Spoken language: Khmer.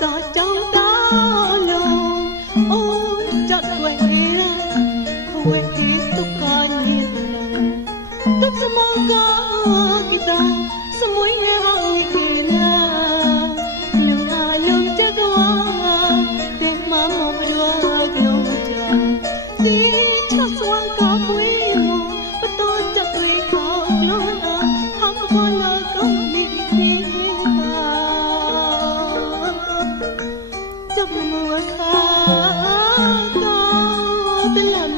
សោះចង់តលោកអូនចត់ខ្វេះលាខ្វេះទីទុកកញៀនទឹកសមងកា